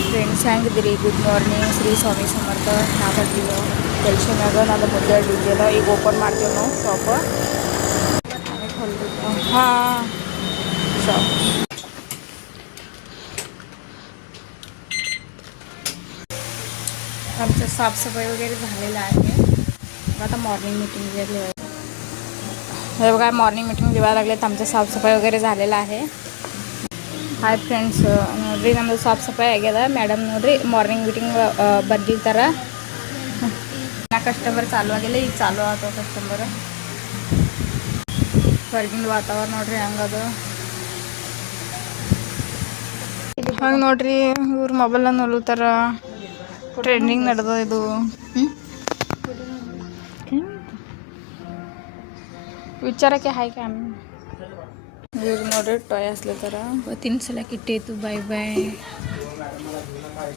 Hi friends ಹೆಂಗಿದ್ದೀರಿ good morning Shri Swami Samarth ನಾಗಟ್ಟಿಲ್ಲ ಕೆಲ್ಸನಾಗ ನಾನು ಮುಂದೆ ಇದ್ದಿದ್ದೆಲ್ಲ ಈಗ ಓಪನ್ ಮಾಡ್ತೀವಿ ನಾವು ಶಾಪ್ हां शॉप आमचं साफसफाई वगैरे झालेलं आहे. आता मॉर्निंग मीटिंग वगैरे हे बघा मॉर्निंग मीटिंग लिहायला लागलेत. आमचं साफसफाई वगैरे झालेलं आहे. हाय फ्रेंड्स ನೋಡ್ರಿ ನಮ್ಮದು ಸಾಫ್ಸಫಾಯಿ ಆಗ್ಯದ. ಮೇಡಮ್ ನೋಡ್ರಿ ಮಾರ್ನಿಂಗ್ ಮೀಟಿಂಗ್ ಬಂದಿರ್ತಾರ. ನಾ ಕಸ್ಟಮರ್ ಚಾಲು ಆಗಿಲ್ಲ, ಈಗ ಚಾಲು ಆತವ ಕಸ್ಟಮರ್. ಹೊರಗಿನ ವಾತಾವರಣ ನೋಡ್ರಿ ಹಂಗದ. ಹಂಗೆ ನೋಡ್ರಿ ಇವ್ರು ಮೊಬೈಲ್ನ ನೋಡ್ತಾರ. ಟ್ರೆಂಡಿಂಗ್ ನಡೆದ ಇದು विचारा हाय का आम्ही इव्र नोड्री टॉय असले तर 3 सಲ किट्टी बाय बाय.